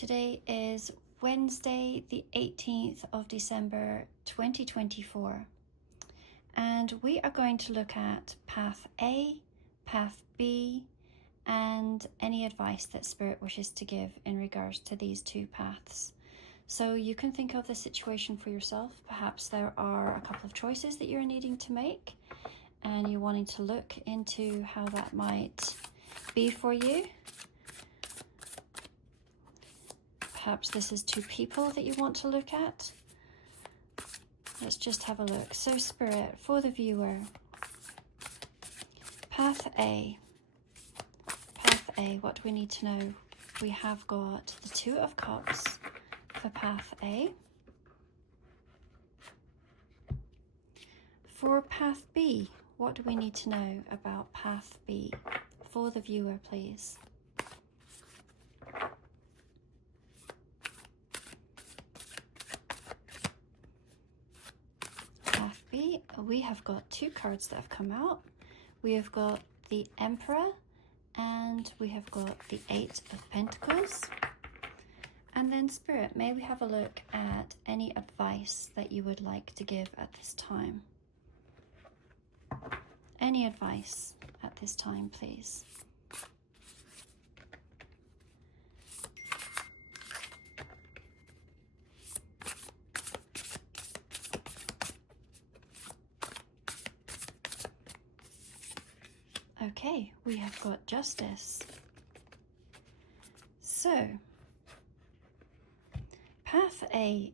Today is Wednesday, the 18th of December 2024, and we are going to look at Path A, Path B, and any advice that Spirit wishes to give in regards to these two paths. So you can think of the situation for yourself. Perhaps there are a couple of choices that you're needing to make, and you're wanting to look into how that might be for you. Perhaps this is two people that you want to look at. Let's just have a look. So Spirit, for the viewer, Path A. Path A, what do we need to know? We have got the Two of Cups for Path A. For Path B, what do we need to know about Path B? For the viewer, please. Path B, we have got two cards that have come out. We have got the Emperor and we have got the Eight of Pentacles. And then Spirit, may we have a look at any advice that you would like to give at this time? Any advice at this time, please? Okay, we have got Justice. So, Path A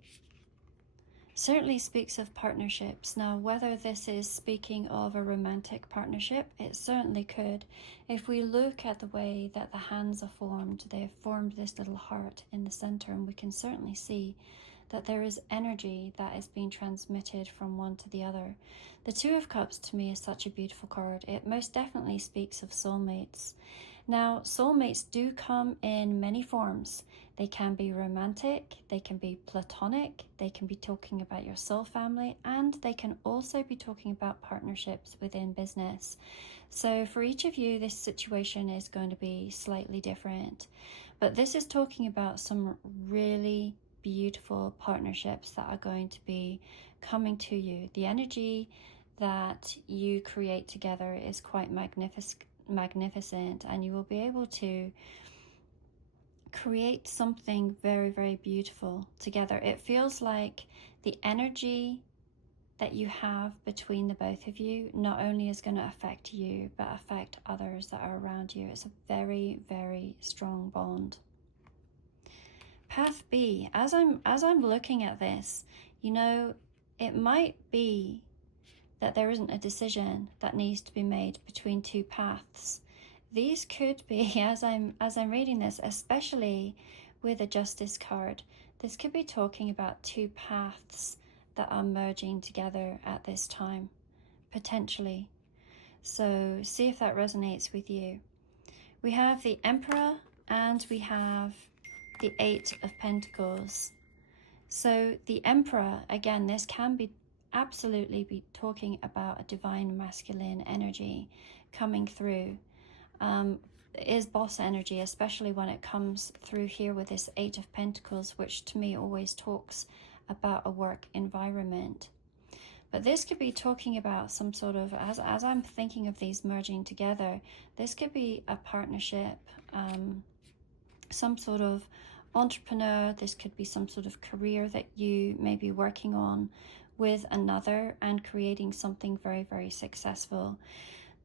certainly speaks of partnerships. Now, whether this is speaking of a romantic partnership, it certainly could. If we look at the way that the hands are formed, they have formed this little heart in the center, and we can certainly see that there is energy that is being transmitted from one to the other. The Two of Cups to me is such a beautiful card. It most definitely speaks of soulmates. Now, soulmates do come in many forms. They can be romantic, they can be platonic, they can be talking about your soul family, and they can also be talking about partnerships within business. So for each of you, this situation is going to be slightly different. But this is talking about some really beautiful partnerships that are going to be coming to you. The energy that you create together is quite magnificent, and you will be able to create something very, very beautiful together. It feels like the energy that you have between the both of you not only is going to affect you, but affect others that are around you. It's a very, very strong bond. Path B, as I'm looking at this, you know, it might be that there isn't a decision that needs to be made between two paths. These could be, as I'm reading this, especially with a Justice card, this could be talking about two paths that are merging together at this time, potentially. So see if that resonates with you. We have the Emperor and we have the Eight of Pentacles. So the Emperor, again, this can be absolutely be talking about a divine masculine energy coming through. Is boss energy, especially when it comes through here with this Eight of Pentacles, which to me always talks about a work environment. But this could be talking about some sort of, as I'm thinking of these merging together, this could be a partnership, some sort of entrepreneur. This could be some sort of career that you may be working on with another and creating something very, very successful.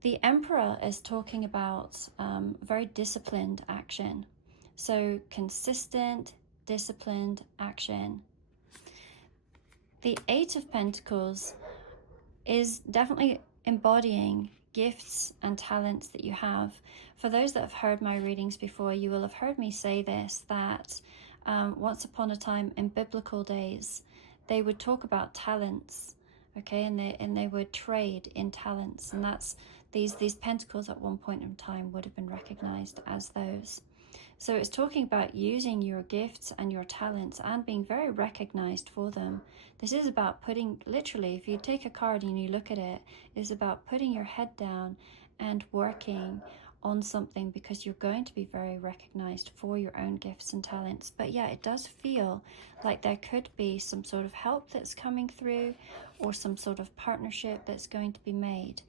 The Emperor is talking about very disciplined action. So consistent, disciplined action. The Eight of Pentacles is definitely embodying gifts and talents that you have. For those that have heard my readings before, you will have heard me say this, that once upon a time in biblical days, they would talk about talents, okay, and they would trade in talents, and that's these pentacles at one point in time would have been recognized as those. So it's talking about using your gifts and your talents and being very recognized for them. This is about putting, literally, if you take a card and you look at it, it's about putting your head down and working on something, because you're going to be very recognized for your own gifts and talents. But yeah, it does feel like there could be some sort of help that's coming through, or some sort of partnership that's going to be made.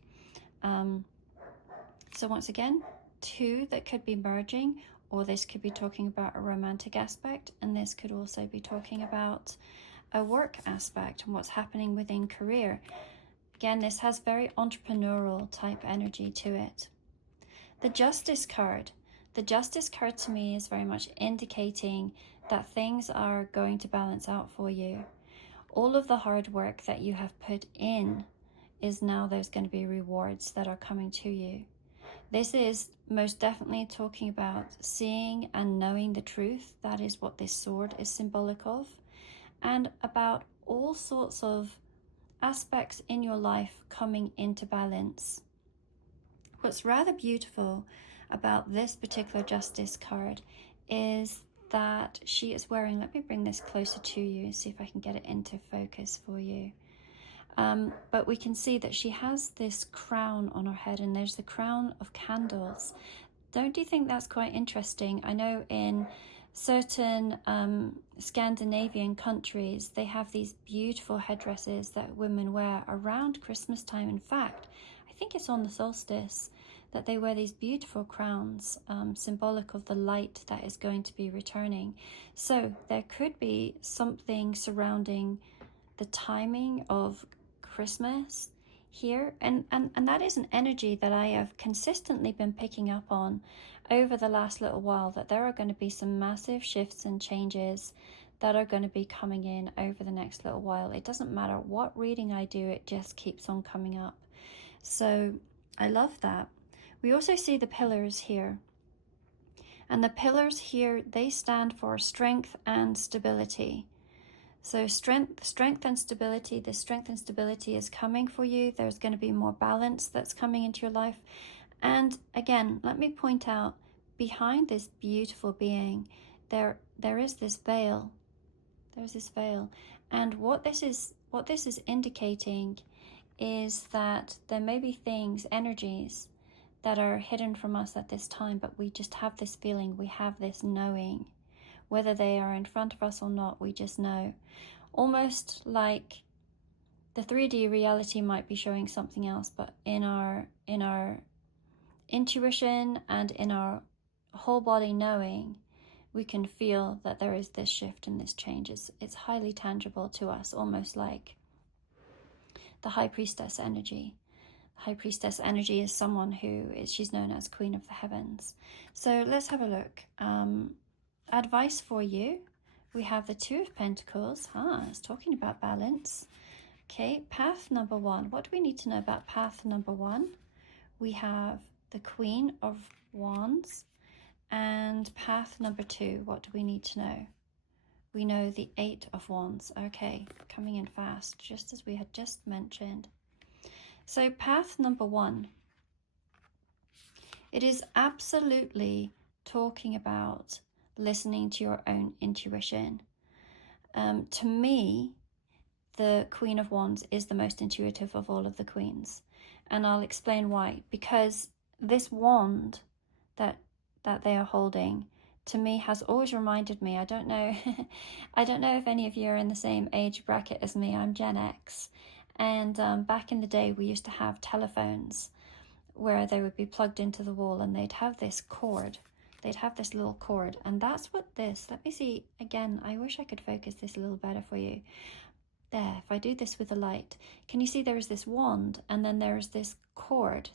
So once again, two that could be merging, or this could be talking about a romantic aspect, and this could also be talking about a work aspect and what's happening within career. Again, this has very entrepreneurial type energy to it. The Justice card. The Justice card to me is very much indicating that things are going to balance out for you. All of the hard work that you have put in is now there's going to be rewards that are coming to you. This is most definitely talking about seeing and knowing the truth. That is what this sword is symbolic of. And about all sorts of aspects in your life coming into balance. What's rather beautiful about this particular Justice card is that she is wearing, let me bring this closer to you and see if I can get it into focus for you. But we can see that she has this crown on her head, and there's the crown of candles. Don't you think that's quite interesting? I know in certain Scandinavian countries, they have these beautiful headdresses that women wear around Christmas time. In fact, I think it's on the solstice that they wear these beautiful crowns, symbolic of the light that is going to be returning. So there could be something surrounding the timing of Christmas here, and that is an energy that I have consistently been picking up on over the last little while, that there are going to be some massive shifts and changes that are going to be coming in over the next little while. It doesn't matter what reading I do, it just keeps on coming up. So I love that. We also see the pillars here, and the pillars here, they stand for strength and stability. So strength and stability, this strength and stability is coming for you. There's going to be more balance that's coming into your life. And again, let me point out, behind this beautiful being, there is this veil. There's this veil. And what this is indicating is that there may be things, energies, that are hidden from us at this time, but we just have this feeling, we have this knowing. Whether they are in front of us or not, we just know. Almost like the 3D reality might be showing something else, but in our intuition and in our whole body knowing, we can feel that there is this shift and this change. It's highly tangible to us, almost like the High Priestess energy. High Priestess energy is someone she's known as Queen of the Heavens. So let's have a look. Advice for you. We have the Two of Pentacles. It's talking about balance. Okay, path number one. What do we need to know about path number one? We have the Queen of Wands. And path number two, what do we need to know? We know the Eight of Wands. Okay, coming in fast, just as we had just mentioned. So path number one, it is absolutely talking about listening to your own intuition. To me, the Queen of Wands is the most intuitive of all of the queens. And I'll explain why. Because this wand that they are holding, to me, has always reminded me, I don't know if any of you are in the same age bracket as me. I'm Gen X. And back in the day, we used to have telephones where they would be plugged into the wall, and they'd have this cord. They'd have this little cord, and that's what this, let me see, again, I wish I could focus this a little better for you. There, if I do this with the light, can you see there is this wand, and then there is this cord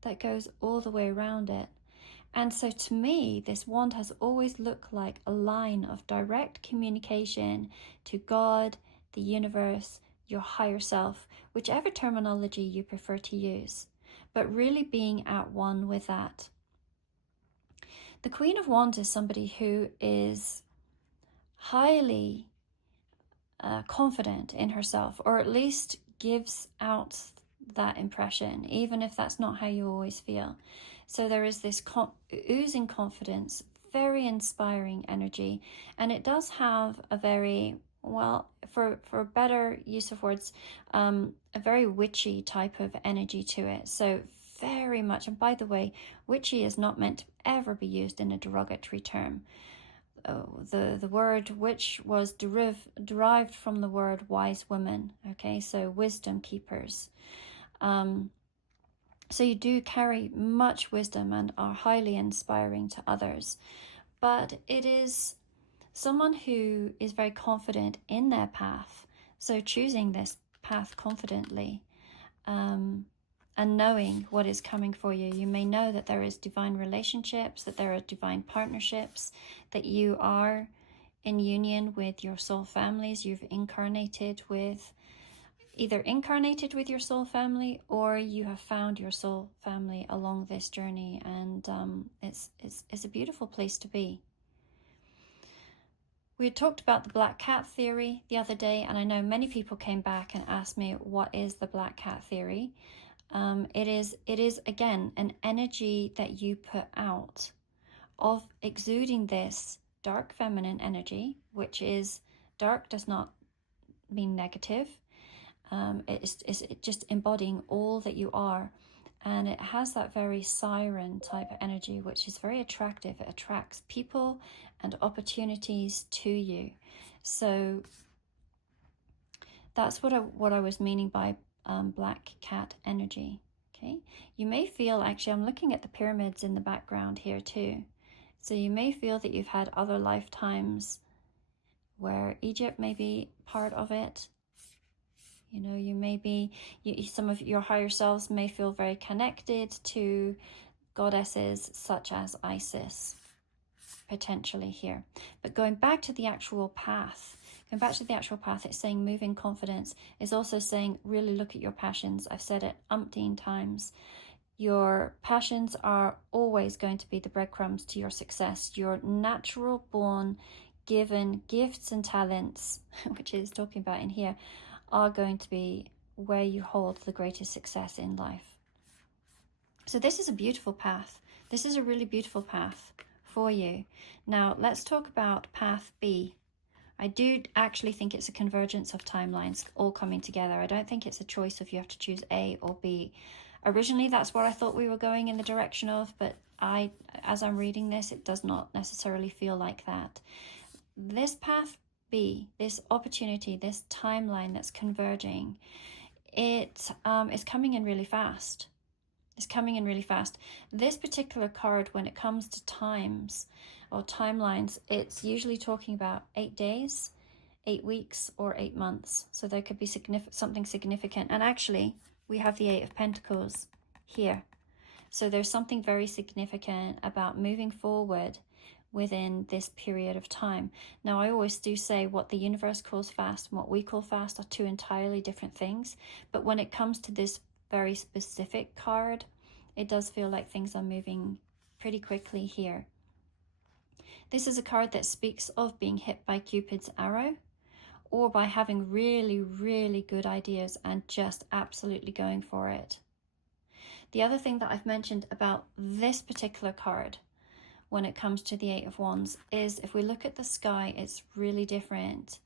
that goes all the way around it. And so to me, this wand has always looked like a line of direct communication to God, the universe, your higher self, whichever terminology you prefer to use, but really being at one with that. The Queen of Wands is somebody who is highly confident in herself, or at least gives out that impression, even if that's not how you always feel. So there is this oozing confidence, very inspiring energy, and it does have a very, well, for better use of words, a very witchy type of energy to it. So very much, and by the way, witchy is not meant to ever be used in a derogatory term. The word witch was derived from the word wise woman, okay, so wisdom keepers. So you do carry much wisdom and are highly inspiring to others, but it is someone who is very confident in their path. So choosing this path confidently, and knowing what is coming for you. You may know that there is divine relationships, that there are divine partnerships, that you are in union with your soul families. You've either incarnated with your soul family, or you have found your soul family along this journey, and it's a beautiful place to be. We had talked about the black cat theory the other day, and I know many people came back and asked me, what is the black cat theory? It is again an energy that you put out of exuding this dark feminine energy, which is dark does not mean negative. It's just embodying all that you are, and it has that very siren type of energy, which is very attractive. It attracts people and opportunities to you. So that's what I was meaning by black cat energy. Okay, you may feel, actually I'm looking at the pyramids in the background here too, so you may feel that you've had other lifetimes where Egypt may be part of it. You know, you may be, some of your higher selves may feel very connected to goddesses such as Isis, potentially here. But going back to the actual path, it's saying move in confidence. It's also saying really look at your passions. I've said it umpteen times. Your passions are always going to be the breadcrumbs to your success. Your natural born given gifts and talents, which is talking about in here, are going to be where you hold the greatest success in life. So this is a beautiful path. This is a really beautiful path for you. Now let's talk about path B. I do actually think it's a convergence of timelines all coming together. I don't think it's a choice if you have to choose A or B. Originally that's what I thought we were going in the direction of, but as I'm reading this, it does not necessarily feel like that. This path B, this opportunity, this timeline that's converging, it is coming in really fast. It's coming in really fast. This particular card, when it comes to times or timelines, it's usually talking about 8 days, 8 weeks, or 8 months. So there could be something significant. And actually, we have the 8 of Pentacles here. So there's something very significant about moving forward within this period of time. Now, I always do say what the universe calls fast and what we call fast are two entirely different things. But when it comes to this very specific card, it does feel like things are moving pretty quickly here. This is a card that speaks of being hit by Cupid's arrow, or by having really, really good ideas and just absolutely going for it. The other thing that I've mentioned about this particular card when it comes to the 8 of Wands is if we look at the sky, it's really different.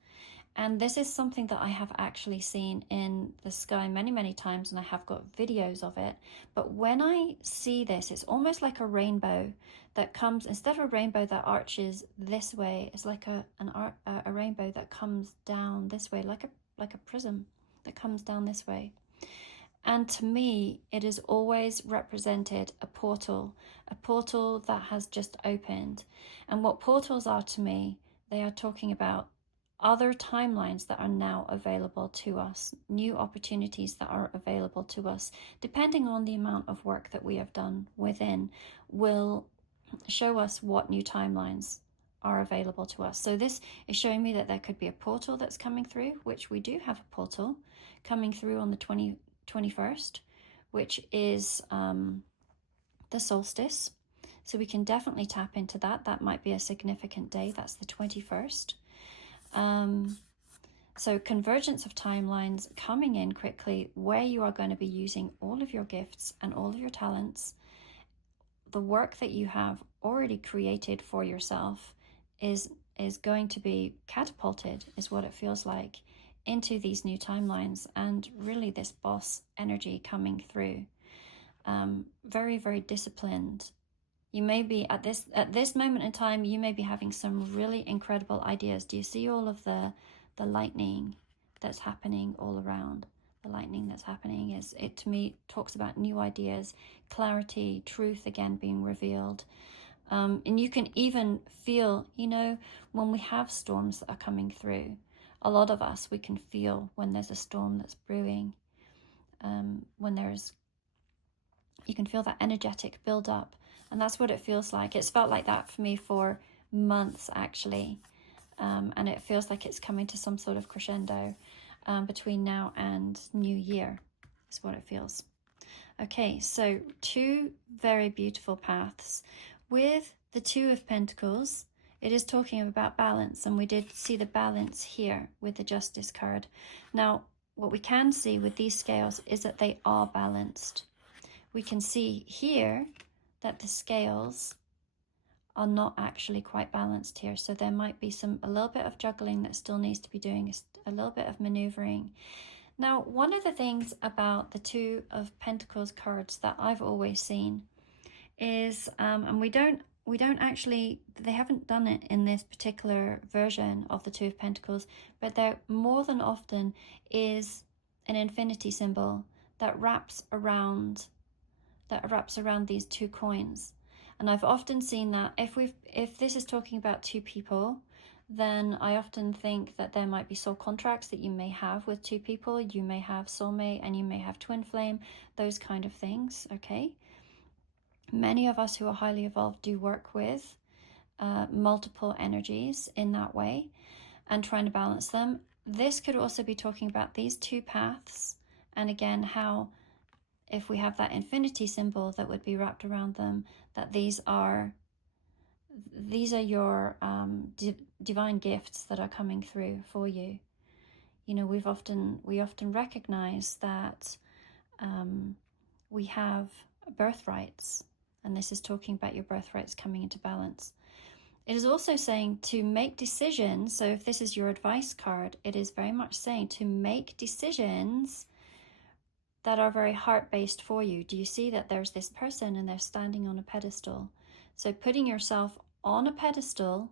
And this is something that I have actually seen in the sky many, many times, and I have got videos of it. But when I see this, it's almost like a rainbow that comes, instead of a rainbow that arches this way, it's like a rainbow that comes down this way, like a prism that comes down this way. And to me, it is always represented a portal that has just opened. And what portals are to me, they are talking about other timelines that are now available to us, new opportunities that are available to us, depending on the amount of work that we have done within, will show us what new timelines are available to us. So this is showing me that there could be a portal that's coming through, which we do have a portal coming through on the 21st, which is the solstice. So we can definitely tap into that. That might be a significant day. That's the 21st. So convergence of timelines coming in quickly, where you are going to be using all of your gifts and all of your talents. The work that you have already created for yourself is going to be catapulted, is what it feels like, into these new timelines, and really this boss energy coming through. very, very disciplined. You may be at this moment in time, you may be having some really incredible ideas. Do you see all of the lightning that's happening all around? The lightning that's happening is, it to me talks about new ideas, clarity, truth again being revealed. And you can even feel, you know, when we have storms that are coming through, a lot of us, we can feel when there's a storm that's brewing, when you can feel that energetic build up. And that's what it feels like. It's felt like that for me for months, actually. And it feels like it's coming to some sort of crescendo between now and New Year, is what it feels. Okay, so 2 very beautiful paths. With the 2 of Pentacles, it is talking about balance, and we did see the balance here with the Justice card. Now, what we can see with these scales is that they are balanced. We can see here that the scales are not actually quite balanced here. So there might be a little bit of juggling that still needs to be doing, a little bit of maneuvering. Now, one of the things about the 2 of Pentacles cards that I've always seen is, and we don't actually, they haven't done it in this particular version of the 2 of Pentacles, but there more than often is an infinity symbol that wraps around these 2 coins. And I've often seen that if this is talking about 2 people, then I often think that there might be soul contracts that you may have with 2 people. You may have soulmate and you may have twin flame, those kind of things, okay? Many of us who are highly evolved do work with multiple energies in that way and trying to balance them. This could also be talking about these 2 paths, and again, how if we have that infinity symbol that would be wrapped around them, that these are your divine gifts that are coming through for you. You know, we often recognize that we have birthrights, and this is talking about your birthrights coming into balance. It is also saying to make decisions. So if this is your advice card, it is very much saying to make decisions that are very heart-based for you. Do you see that there's this person and they're standing on a pedestal? So putting yourself on a pedestal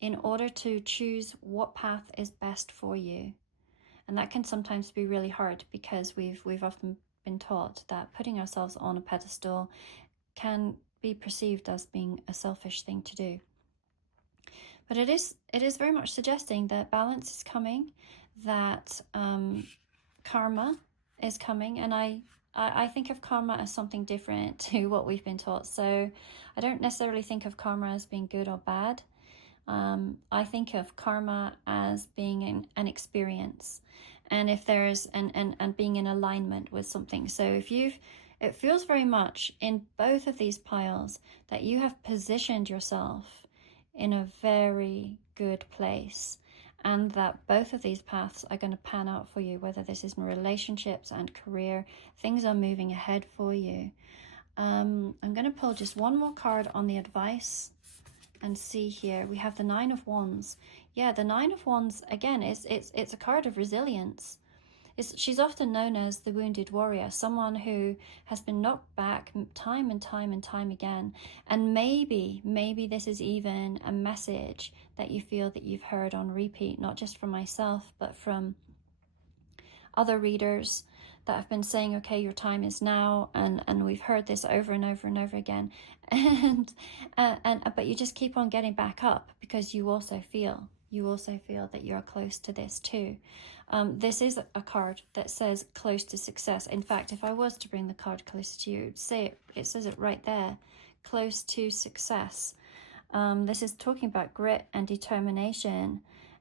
in order to choose what path is best for you. And that can sometimes be really hard, because we've often been taught that putting ourselves on a pedestal can be perceived as being a selfish thing to do. But it is very much suggesting that balance is coming, that karma is coming, and I think of karma as something different to what we've been taught. So I don't necessarily think of karma as being good or bad. I think of karma as being an experience, and if there's and being in alignment with something. So if it feels very much in both of these piles that you have positioned yourself in a very good place, and that both of these paths are going to pan out for you, whether this is in relationships and career. Things are moving ahead for you. I'm going to pull just one more card on the advice and see here. We have the 9 of Wands. Yeah, the 9 of Wands, again, it's a card of resilience. She's often known as the wounded warrior, someone who has been knocked back time and time and time again. And maybe this is even a message that you feel that you've heard on repeat, not just from myself, but from other readers that have been saying, okay, your time is now, and we've heard this over and over and over again, and but you just keep on getting back up, because you also feel that you're close to this too. This is a card that says close to success. In fact, if I was to bring the card closer to you, it says it right there, close to success. This is talking about grit and determination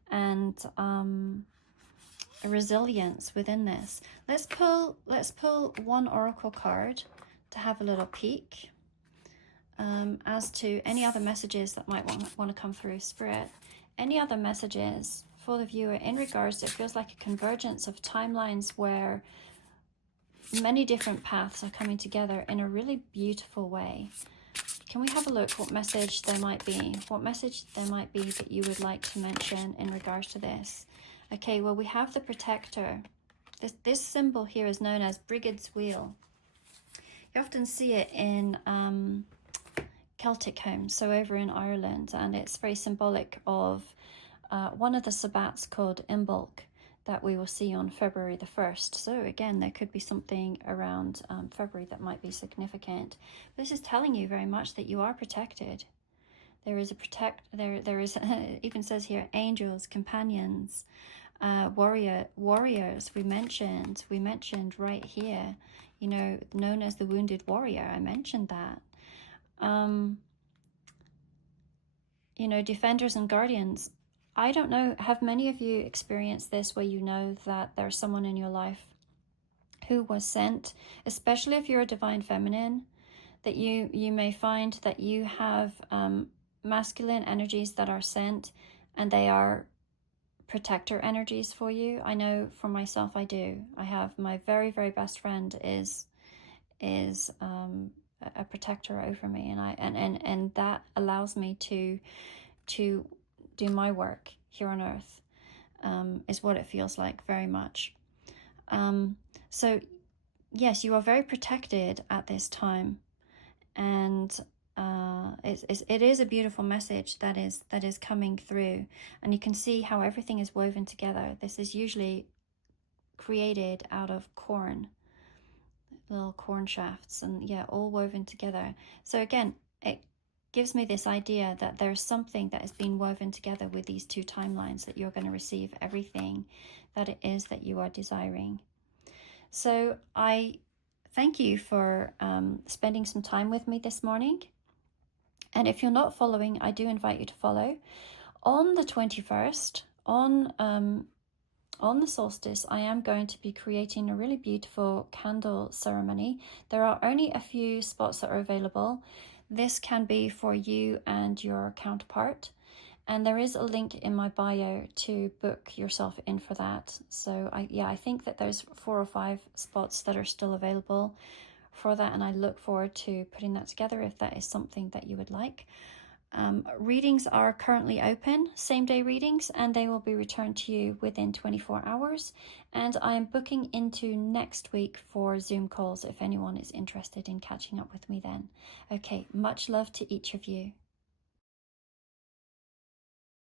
and resilience within this. Let's pull one oracle card to have a little peek as to any other messages that might want to come through, Spirit. Any other messages for the viewer in regards to, it feels like a convergence of timelines where many different paths are coming together in a really beautiful way. Can we have a look what message there might be? What message there might be that you would like to mention in regards to this? Okay, well, we have the Protector. This symbol here is known as Brigade's Wheel. You often see it in Celtic homes, so over in Ireland, and it's very symbolic of one of the Sabbats called Imbolc that we will see on February the 1st. So again, there could be something around February that might be significant. But this is telling you very much that you are protected. There is there is it even says here angels, companions, warriors. We mentioned right here, you know, known as the wounded warrior. I mentioned that. You know, defenders and guardians. I don't know, have many of you experienced this where you know that there's someone in your life who was sent, especially if you're a divine feminine, that you may find that you have masculine energies that are sent, and they are protector energies for you. I know for myself I do. I have my very, very best friend is a protector over me, and that allows me to do my work here on earth, is what it feels like very much. So yes, you are very protected at this time, and it is a beautiful message that is coming through, and you can see how everything is woven together. This is usually created out of corn, little corn shafts, and yeah, all woven together. So again, it gives me this idea that there's something that has been woven together with these two timelines, that you're going to receive everything that it is that you are desiring. So I thank you for spending some time with me this morning. And if you're not following, I do invite you to follow. On the 21st, on the solstice, I am going to be creating a really beautiful candle ceremony. There are only a few spots that are available. This can be for you and your counterpart. And there is a link in my bio to book yourself in for that. So I think that there's 4 or 5 spots that are still available for that, and I look forward to putting that together if that is something that you would like. Readings are currently open, same-day readings, and they will be returned to you within 24 hours. And I'm booking into next week for Zoom calls if anyone is interested in catching up with me then. Okay, much love to each of you.